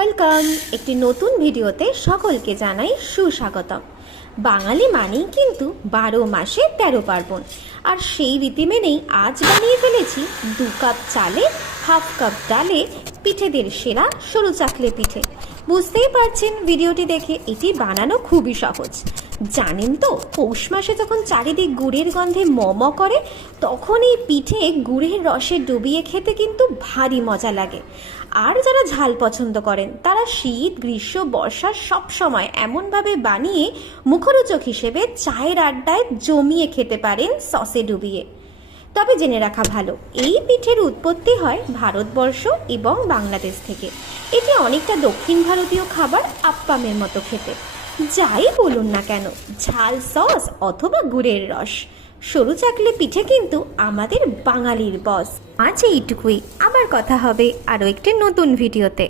Welcome একটি নতুন ভিডিওতে সকলকে জানাই সুস্বাগতম। বাঙালি মানেই কিন্তু 12 মাসে 13 পার্বণ, আর সেই রীতি মেনেই আজ বানিয়ে ফেলেছি 2 কাপ চালে হাফ কাপ ডালে পিঠেদের সেরা সরু চাকলে পিঠে। বুঝতেই পারছেন ভিডিওটি দেখে এটি বানানো খুবই সহজ। জানেন তো, পৌষ মাসে যখন চারিদিক গুড়ের গন্ধে মম করে তখন এই পিঠে গুড়ের রসে ডুবিয়ে খেতে কিন্তু ভারী মজা লাগে। আর যারা ঝাল পছন্দ করেন তারা শীত গ্রীষ্ম বর্ষা সব সময় এমনভাবে বানিয়ে মুখরোচক হিসেবে চায়ের আড্ডায় জমিয়ে খেতে পারেন সসে ডুবিয়ে। তবে জেনে রাখা ভালো, এই পিঠের উৎপত্তি হয় ভারতবর্ষ এবং বাংলাদেশ থেকে। এটি অনেকটা দক্ষিণ ভারতীয় খাবার আপ্পামের মতো খেতে। যাই বলুন না কেন, ঝাল সস অথবা গুড়ের রস, সরু চাকলে পিঠে কিন্তু আমাদের বাঙালির বস। আজ এইটুকুই, আবার কথা হবে আরও একটি নতুন ভিডিওতে।